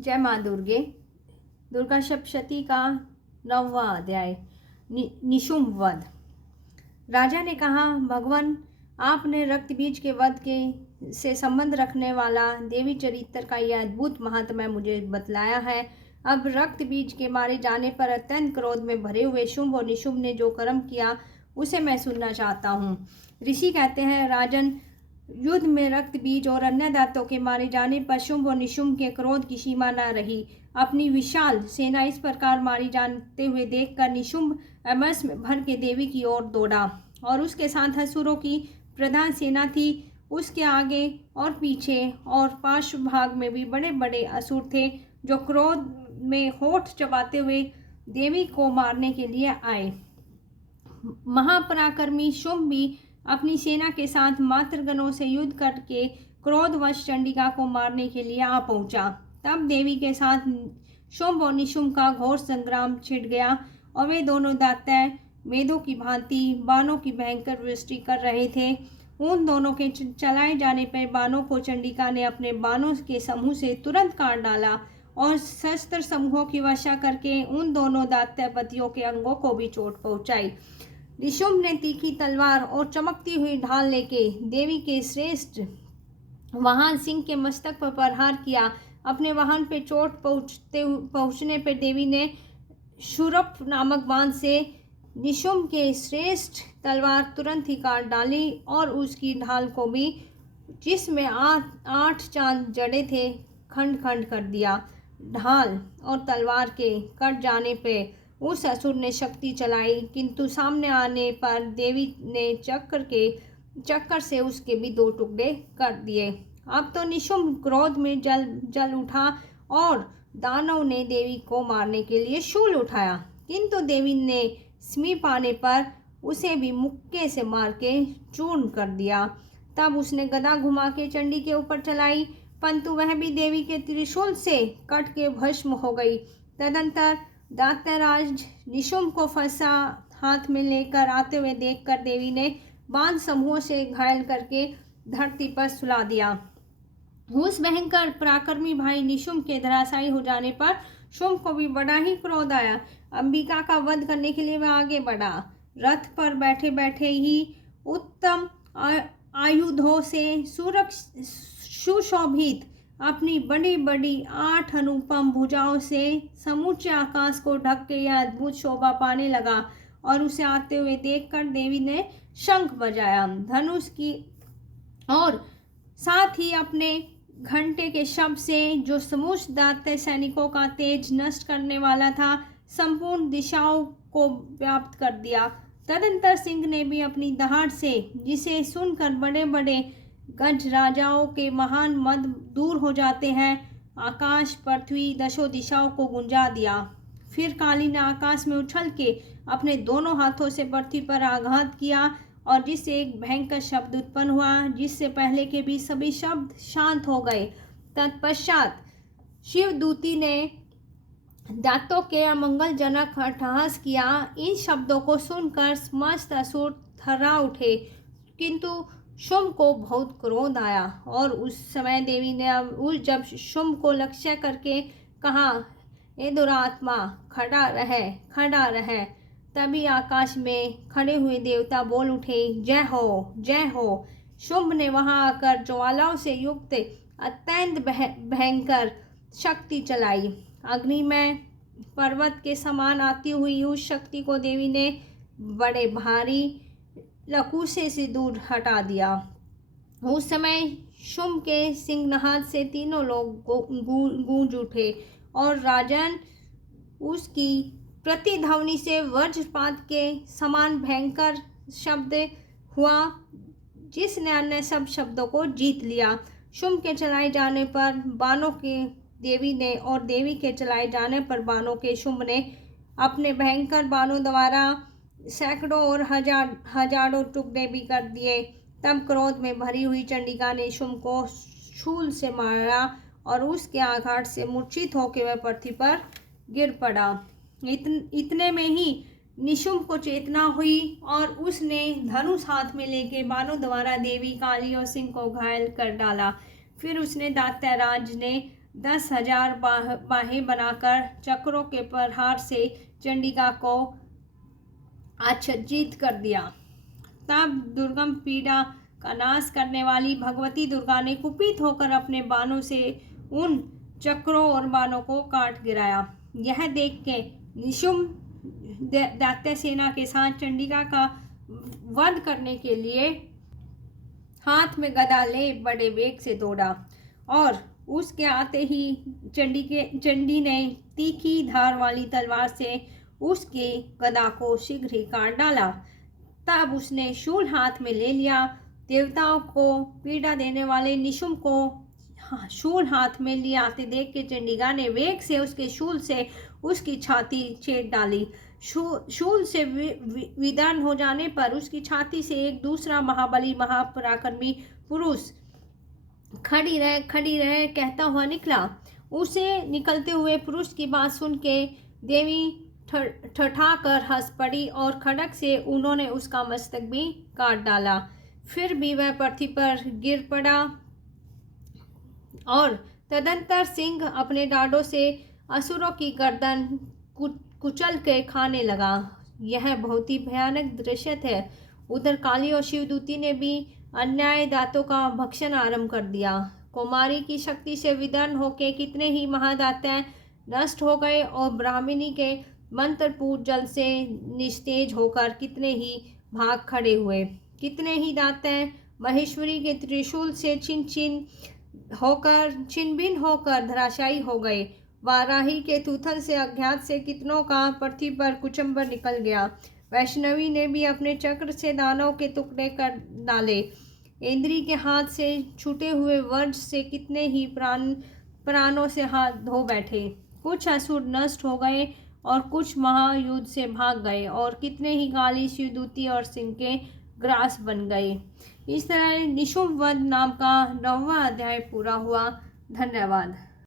जय माँ दुर्गे। दुर्गा सप्तशती का 9वां अध्याय। निशुंभ वध। राजा ने कहा, भगवान, आपने रक्त बीज के वध के से संबंध रखने वाला देवी चरित्र का यह अद्भुत महात्म्य मुझे बतलाया है। अब रक्त बीज के मारे जाने पर अत्यंत क्रोध में भरे हुए शुंभ और निशुंभ ने जो कर्म किया उसे मैं सुनना चाहता हूँ। ऋषि कहते हैं, राजन, युद्ध में रक्त बीज और अन्य दांतों के मारे जाने पर शुंभ और निशुंभ के क्रोध की सीमा न रही। अपनी विशाल सेना इस प्रकार मारी जाते हुए देखकर निशुंभ अमस में भर के देवी की ओर दौड़ा और उसके साथ असुरों की प्रधान सेना थी। उसके आगे और पीछे और पार्श्व भाग में भी बड़े बड़े असुर थे जो क्रोध में होठ चबाते हुए देवी को मारने के लिए आए। महापराक्रमी शुंभ भी अपनी सेना के साथ मातृगणों से युद्ध करके क्रोधवश चंडिका को मारने के लिए आ पहुंचा। तब देवी के साथ शुंभ और निशुंभ का घोर संग्राम छिड़ गया और वे दोनों दैत्य मेदों की भांति बाणों की भयंकर वृष्टि कर रहे थे। उन दोनों के चलाए जाने पर बाणों को चंडिका ने अपने बाणों के समूह से तुरंत काट डाला और शस्त्र समूहों की वर्षा करके उन दोनों दैत्यपतियों के अंगों को भी चोट पहुंचाई। निशुंभ ने तीखी तलवार और चमकती हुई ढाल लेके देवी के श्रेष्ठ वाहन सिंह के मस्तक पर प्रहार किया। अपने वाहन पे चोट पहुंचने पर देवी ने शूरप नामक बाण से निशुंभ के श्रेष्ठ तलवार तुरंत ही काट डाली और उसकी ढाल को भी, जिसमें 8 चांद जड़े थे, खंड खंड कर दिया। ढाल और तलवार के कट जाने पे उस असुर ने शक्ति चलाई, किंतु सामने आने पर देवी ने चक्कर से उसके भी 2 टुकड़े कर दिए। अब तो निशुंभ क्रोध में जल उठा और दानव ने देवी को मारने के लिए शूल उठाया, किंतु देवी ने समीप आने पर उसे भी मुक्के से मार के चूर्ण कर दिया। तब उसने गदा घुमा के चंडी के ऊपर चलाई, परंतु वह भी देवी के त्रिशूल से कट के भस्म हो गई। तदंतर दैत्यराज निशुंभ को फंसा हाथ में लेकर आते हुए देखकर देवी ने बाण समूहों से घायल करके धरती पर सुला दिया। उस भयंकर पराक्रमी भाई निशुंभ के धराशायी हो जाने पर शुंभ को भी बड़ा ही क्रोध आया। अंबिका का वध करने के लिए वह आगे बढ़ा। रथ पर बैठे बैठे ही उत्तम आयुधों से सुशोभित अपनी बड़ी बड़ी 8 अनुपम भुजाओं से समूचे आकाश को ढक के यह अद्भुत शोभा पाने लगा और उसे आते हुए देखकर देवी ने शंख बजाया, धनुष की और साथ ही अपने घंटे के शब्द से, जो समूच दैत्य सैनिकों का तेज नष्ट करने वाला था, संपूर्ण दिशाओं को व्याप्त कर दिया। तदंतर सिंह ने भी अपनी दहाड़ से, जिसे सुनकर बड़े बड़े गज राजाओं के महान मद दूर हो जाते हैं, आकाश पृथ्वी 10 दिशाओं को गुंजा दिया। फिर काली ने आकाश में उछल के अपने दोनों हाथों से पृथ्वी पर आघात किया और जिससे एक भयंकर शब्द उत्पन्न हुआ, जिससे पहले के भी सभी शब्द शांत हो गए। तत्पश्चात शिवदूती ने दांतों के अमंगलजनक अट्टहास किया। इन शब्दों को सुनकर समस्त असुर थर्रा उठे, किंतु शुंभ को बहुत क्रोध आया और उस समय देवी ने जब शुंभ को लक्ष्य करके कहा, ए दुरात्मा, खड़ा रहे। तभी आकाश में खड़े हुए देवता बोल उठे, जय हो, जय हो। शुंभ ने वहां आकर ज्वालाओं से युक्त अत्यंत भयंकर शक्ति चलाई। अग्निमय पर्वत के समान आती हुई उस शक्ति को देवी ने बड़े भारी लकूसे से दूर हटा दिया। उस समय शुंभ के सिंहनाद से तीनों लोग गूंज उठे और राजन उसकी प्रतिध्वनि से वज्रपात के समान भयंकर शब्द हुआ, जिसने अन्य सब शब्दों को जीत लिया। शुंभ के चलाए जाने पर बाणों के देवी ने और देवी के चलाए जाने पर बाणों के शुंभ ने अपने भयंकर बाणों द्वारा सैकड़ों और हजारों टुकड़े भी कर दिए। तब क्रोध में भरी हुई चंडिका ने शुंभ को शूल से मारा और उसके आघात से मूर्छित होकर वह पृथ्वी पर गिर पड़ा। इतने में ही निशुंभ को चेतना हुई और उसने धनुष हाथ में लेके बाणों द्वारा देवी, काली और सिंह को घायल कर डाला। फिर उसने दैत्यराज ने 10,000 बाहें बनाकर चक्रों के प्रहार से चंडिका को आच्छादित कर दिया। तब दुर्गम पीड़ा का नाश करने वाली भगवती दुर्गा ने कुपित होकर अपने बाणों से उन चक्रों और बाणों को काट गिराया। यह देख के निशुम्भ दैत्य सेना के साथ चंडिका का वध करने के लिए हाथ में गदा ले बड़े वेग से दौड़ा और उसके आते ही चंडी ने तीखी धार वाली तलवार से उसके गदा को शीघ्र ही काट डाला। तब उसने शूल हाथ में ले लिया। देवताओं को पीड़ा देने वाले निशुम्भ को शूल हाथ में लिए आते देख के चंडिका ने वेग से उसके शूल से उसकी छाती छेद डाली। शूल से विदर्न हो जाने पर उसकी छाती से एक दूसरा महाबली महापराक्रमी पुरुष खड़ी रहे कहता हुआ निकला। उसे निकलते हुए पुरुष की बात सुन के देवी ठठाकर हंस पड़ी और खड़क से उन्होंने उसका मस्तक भी काट डाला। फिर भी वह पृथ्वी पर गिर पड़ा और तदंतर सिंह अपने डांडों से असुरों की गर्दन कुचल के खाने लगा। यह बहुत ही भयानक दृश्य थे। उधर काली और शिवदूती ने भी अन्याय दातों का भक्षण आरंभ कर दिया। कुमारी की शक्ति से विदर्न होके कितने ही महादात्य नष्ट हो गए और ब्राह्मणी के मंत्रपूत जल से निस्तेज होकर कितने ही भाग खड़े हुए। कितने ही दात्य महेश्वरी के त्रिशूल से छिन्न भिन्न होकर धराशायी हो गए। वाराही के तूथन से अज्ञात से कितनों का पृथ्वी पर कुचंबर निकल गया। वैष्णवी ने भी अपने चक्र से दानों के टुकड़े कर डाले। इंद्री के हाथ से छूटे हुए वज्र से कितने ही प्राणों से हाथ धो बैठे। कुछ असुर नष्ट हो गए और कुछ महायुद्ध से भाग गए और कितने ही काली शिवदूती और सिंह के ग्रास बन गए। इस तरह निशुम्भ वध नाम का 9वां अध्याय पूरा हुआ। धन्यवाद।